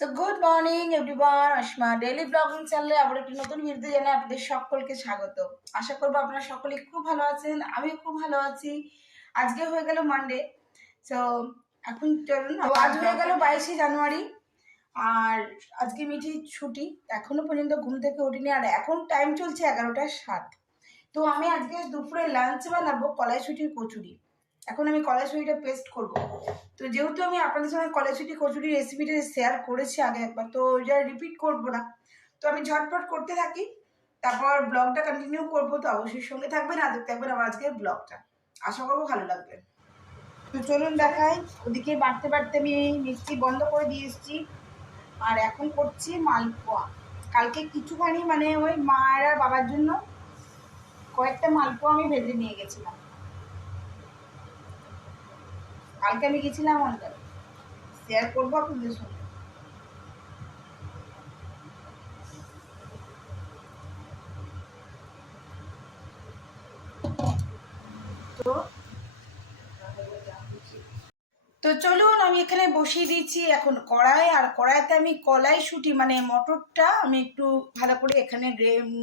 So good morning everyone, Asima daily blogging চ্যানেলে আবার একটি নতুন ভিডিওতে জানাই আপনাদের সকলকে স্বাগত। আশা করবো আপনারা সকলে খুব ভালো আছেন, আমিও খুব ভালো আছি। আজকে হয়ে গেল মানডে। সো এখন চলুন, আজ হয়ে গেল 22শে জানুয়ারি। আর আজকে মিঠি ছুটি, এখনো পর্যন্ত ঘুম থেকে উঠিনি। আর এখন টাইম চলছে 11টা 7। তো আমি আজকে দুপুরে লাঞ্চ বানাবো কলাইশুঁটির কচুরি। এখন আমি কলাইশুঁটিটা পেস্ট করব। তো যেহেতু আমি আপনাদের সঙ্গে কলাইশুঁটি কচুরির রেসিপিটা শেয়ার করেছি আগে একবার, তো ওইটা রিপিট করব না। তো আমি ঝটপট করতে থাকি, তারপর ব্লগটা কন্টিনিউ করবো। তো অবশ্যই সঙ্গে থাকবেন আর দেখতে থাকবেন আমার আজকের ব্লগটা। আশা করবো ভালো লাগবে। তো চলুন দেখাই। ওদিকে বাড়তে বাড়তে আমি মিক্সি বন্ধ করে দিয়ে এসেছি। আর এখন করছি মালপোয়া। কালকে কিছুখানি মানে ওই মায়ের আর বাবার জন্য কয়েকটা মালপোয়া আমি ভেজে নিয়ে গেছিলাম। কালকে আমি গেছিলাম অনলাইন, শেয়ার করবো আপনাদের সঙ্গে। তো তো চলুন, আমি এখানে বসিয়ে দিয়েছি এখন কড়াই। আর কড়াইতে আমি কলাইশুঁটি মানে মটরটা আমি একটু ভালো করে এখানে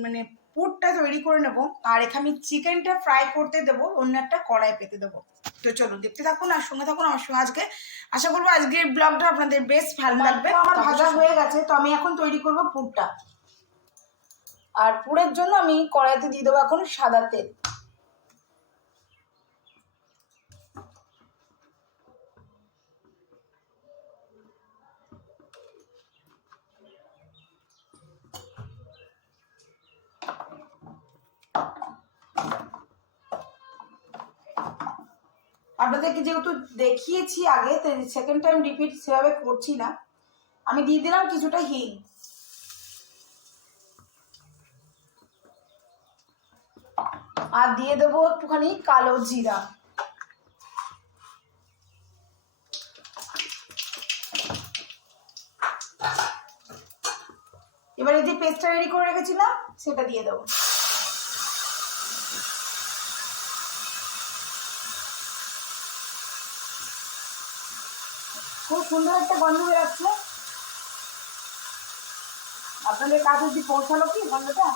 মানে পুরটা তৈরি করে নেব। আর এখানে আমি চিকেনটা ফ্রাই করতে দেবো, অন্য একটা কড়াই পেতে দেবো। তো চলুন দেখতে থাকুন আর সঙ্গে থাকুন আমার সঙ্গে। আজকে আশা করবো আজকের ব্লগটা আপনাদের বেশ ভালো লাগবে। আমার ভাজা হয়ে গেছে, তো আমি এখন তৈরি করব পুরটা। আর পুরের জন্য আমি কড়াইতে দিয়ে দেবো এখন সাদা তেল। আপনাদেরকে যেহেতু দেখিয়েছি আগে, তো সেকেন্ড টাইম রিপিট সেভাবে করছি না। আমি দিয়ে দিলাম কিছুটা হিং। আর দিয়ে দেবো একটুখানি কালো জিরা। এবার এই যে পেস্টটা রেডি করে রেখেছিলাম সেটা দিয়ে দেবো। খুব সুন্দর একটা গন্ধ হয়ে যাচ্ছে। আপনাদের কাছে যদি পৌঁছালো কি গন্ধটা?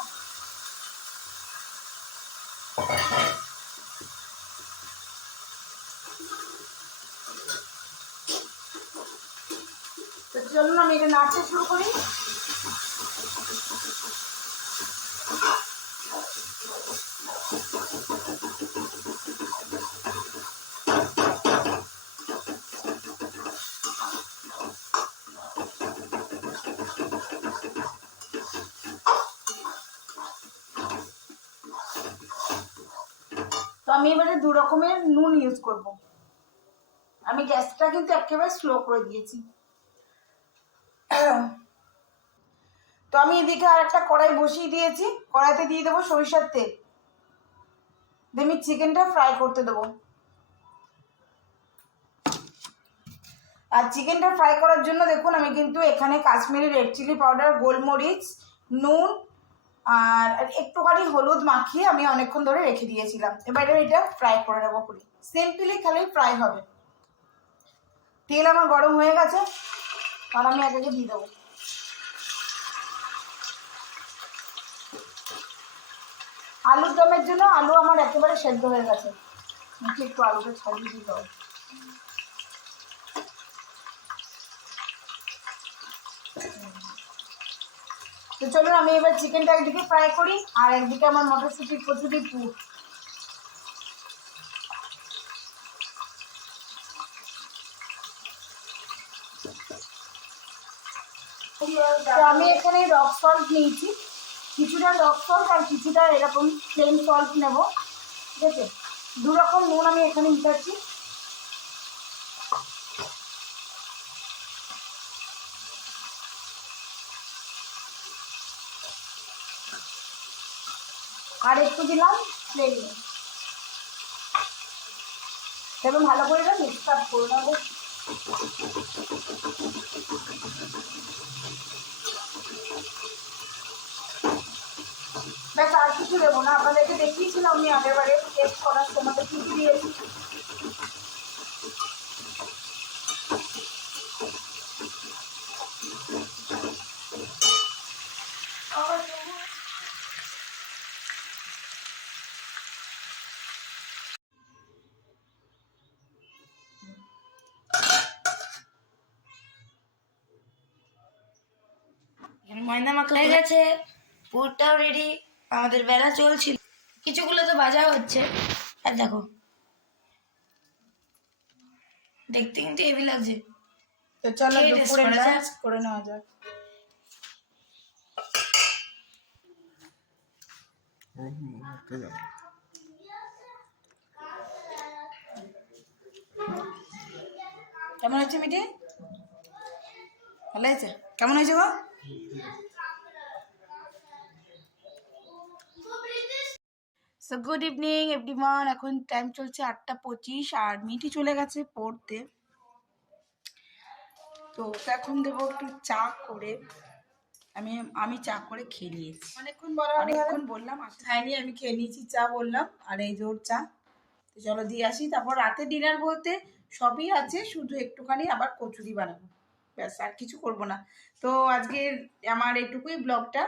তো চলুন আমি এটা নাড়তে শুরু করি। তো আমি এবারে 2 রকমের নুন ইউজ করব। আমি গ্যাসটা কিন্তু একেবারে স্লো করে দিয়েছি। তো আমি এদিকে আর একটা কড়াই বসিয়ে দিয়েছি। কড়াইতে দিয়ে দেবো সরিষার তেল, দিয়ে আমি চিকেনটা ফ্রাই করতে দেবো। আর চিকেনটা ফ্রাই করার জন্য দেখুন আমি কিন্তু এখানে কাশ্মীরি রেড চিলি পাউডার, গোলমরিচ, নুন আর একটুখানি হলুদ মাখিয়ে আমি অনেকক্ষণ ধরে রেখে দিয়েছিলাম। এবারে এটা ফ্রাই করে নেবো পুরি। সিম্পলি খালি ফ্রাই হবে। তেল আমার গরম হয়ে গেছে, আর আমি একে দিয়ে দেবো। আলুর দমের জন্য আলু আমার একেবারে সেদ্ধ হয়ে গেছে, একটু আলুটা ছাড়িয়ে দিতে হবে। তো চলুন আমি এবার চিকেনটা একদিকে ফ্রাই করি আর একদিকে আমার মটরশুঁটির কচুরি পুর। তো আমি এখানে রক সল্ট নিয়েছি, কিছুটা রক সল্ট আর কিছুটা এরকম প্লেন সল্ট নেব। ঠিক আছে, 2 রকম নুন আমি এখানে মিশাচ্ছি। আর একটু দিলাম প্লেন নুন। এবং ভালো করে এটা মিক্স আপ করে নেবো। ব্যাস, আর কিছু দেবো না। আপনাদেরকে দেখিয়েছিলাম আমি আগেরবারে টেস্ট করার সময় কি কি দিয়েছি। তো ময়দা মাখা হয়ে গেছে, পুরটাও রেডি, আমাদের বেলা চলছিল, কিছুগুলো তো ভাজা হচ্ছে। আর দেখো দেখতে কিন্তু হেভি লাগছে। তো চলো খেয়ে taste দুপুরে করা যাক। লাঞ্চ করে নেওয়া যাক। কেমন হচ্ছে মিঠি? ভালো হয়েছে? কেমন হয়েছে গো? So good evening everyone. এখন টাইম চলছে 8:25 আর মিঠি চলে গেছে পড়তে। তো ওকে এখন দেবো একটু চা করে। আমি চা করে খেয়ে নিয়েছি। অনেকক্ষণ বললাম খাইনি, আমি খেয়ে নিয়েছি চা বললাম। আর এই যে ওর চা। তো চলো দিয়ে আসি। তারপর রাতে ডিনার বলতে সবই আছে, শুধু একটুখানি আবার কচুরি বানাবো, ব্যাস আর কিছু করব না। তো আজকে আমার এইটুকুই ব্লগটা।